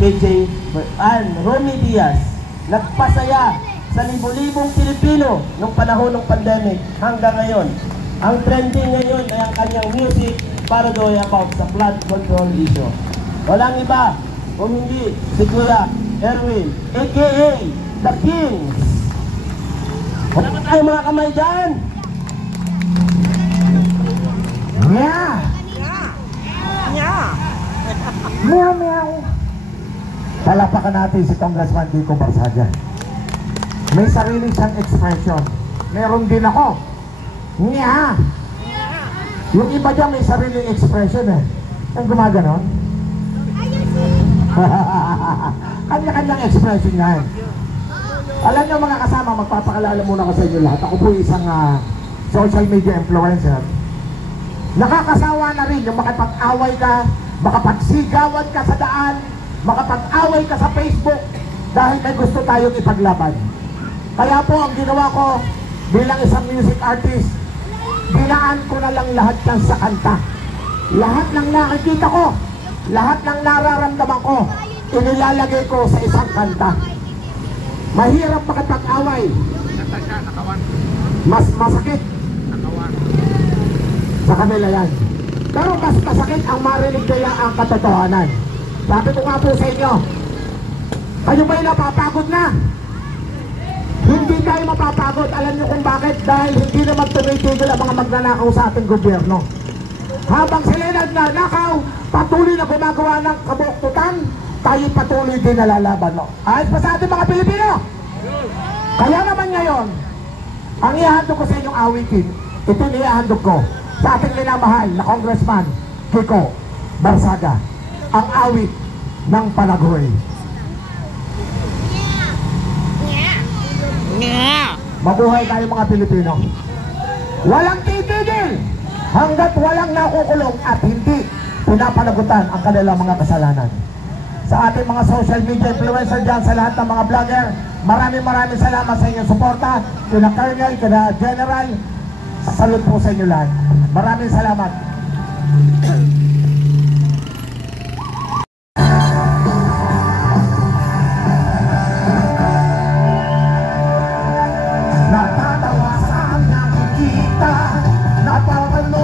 KJ Romy Diaz. Nagpasaya sa libo-libong Pilipino nung panahon ng pandemic hanggang ngayon. Ang trending ngayon ay ang kanyang music para doon about sa flood control issue. Walang iba kung hindi si Kuya Erwin, aka The Kings. Wala ba tayo mga kamay dyan? Yeah! Yeah! Meow meow! Palapakan natin si Congressman Kiko Barsaga. May sarili siyang expression. Meron din ako. Nya! Yung iba dyan may sariling expression eh. Ang gumaganon? Kanya-kanyang expression yan. Alam nyo mga kasama, magpapakalala muna ko sa inyo lahat. Ako po isang social media influencer. Nakakasawa na rin yung makapag-away ka, makapagsigawan ka sa daan, makapag-away ka sa Facebook dahil may gusto tayong ipaglaban. Kaya po ang ginawa ko bilang isang music artist, binaan ko na lang lahat yan sa kanta. Lahat ng nakikita ko, lahat ng nararamdaman ko, inilalagay ko sa isang kanta. Mahirap makapag-away. Mas masakit sa kanila yan. Pero mas masakit ang marinig kaya ang katotohanan. Sabi ko nga po sa inyo, kayo ba'y napapagod na? Hindi tayo mapapagod. Alam nyo kung bakit? Dahil hindi naman tumitigil ang mga magnanakaw sa ating gobyerno. Habang sila nagnanakaw, patuloy na gumagawa ng kabuktutan, tayo patuloy din nalalaban. No? Ayos pa sa ating mga Pilipino. Kaya naman ngayon, ang ihahandog ko sa inyong awitin, ito ihahandog ko sa ating minamahal na Congressman Kiko Barsaga, ang awit ng Palagoy. Mabuhay tayo mga Pilipino. Walang titigil hanggat walang nakukulong at hindi pinapanagutan ang kanilang mga kasalanan. Sa ating mga social media influencer dyan, sa lahat ng mga vlogger, maraming salamat sa inyong suporta. Kina Colonel, kina General, salute po sa inyo lahat. Maraming salamat. Natatawa sa nakikita, napapalo